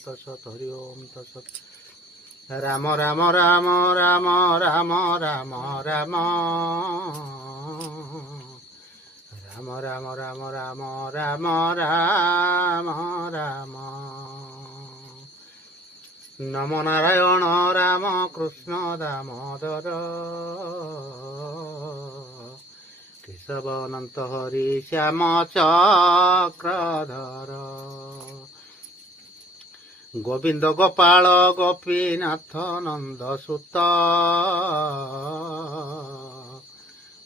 तत्सत् हरि ओम तत्सत् राम राम राम राम राम राम राम राम राम राम राम राम राम राम नमो नारायण राम कृष्ण दामोदर केशव अनंत हरि श्याम चक्रधर गोविंद गोपाल गोपीनाथ नंद सुत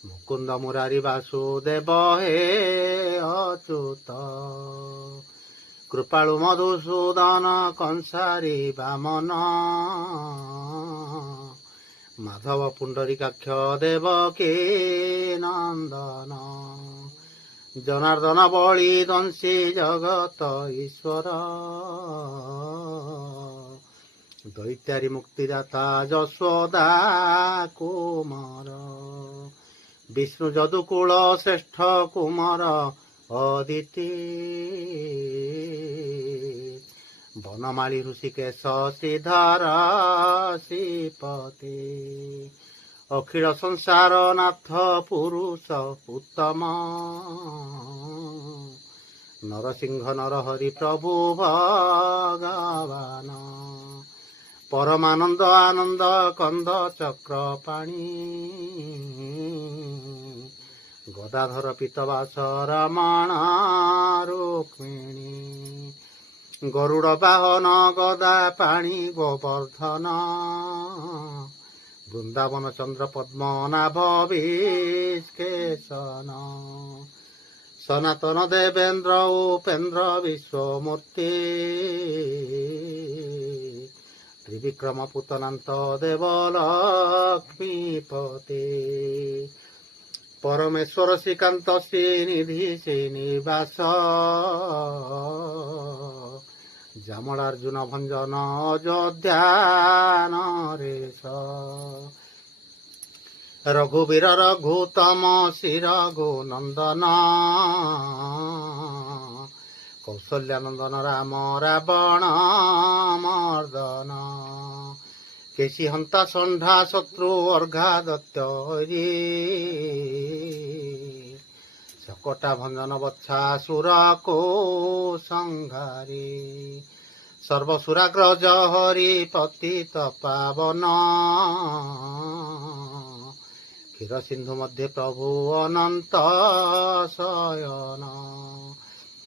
मुकुंद मुरारी वासुदेव हे अच्युत कृपालु मधुसूदन कंसारी वामन माधव पुंडरीकाक्ष देवकी नंदन जनार्दन बलि दंसी जगत ईश्वर दैत्यारी मुक्तिदाता जशोदा कुमार विष्णु जदुकुल श्रेष्ठ कुमार अदिति बनमाली ऋषिकेश श्रीधर श्रीपति अखिल संसार नाथ पुरुष उत्तम नरसिंह नरहरि प्रभु भगवान परमानंद आनंद कंद चक्रपाणी गदाधर पीतवास रमण रुक्मिणी गरुड़ वाहन गदा पाणी गोवर्धन वृंदावन चंद्र पद्मनाभ विष्केशन सनातन देवेंद्र उपेन्द्र विश्वमूर्ति त्रिविक्रम पुतनांत देव लक्ष्मीपते परमेश्वर श्रीकांत श्रीनिधि श्रीनिवास जामलार्जुन भंजन अयोध्या नरेश रघुवीर रघुतम श्री रघुनंदन कौशल्यानंदन राम रावण मर्दन केशी हंता षंढा शत्रु अर्घादत्य हरि शकटा भंजन बच्छा सुर को संहारी सर्वसुराग्रज हरि पतित पावन क्षीर सिंधु मध्य प्रभु अनंत शयन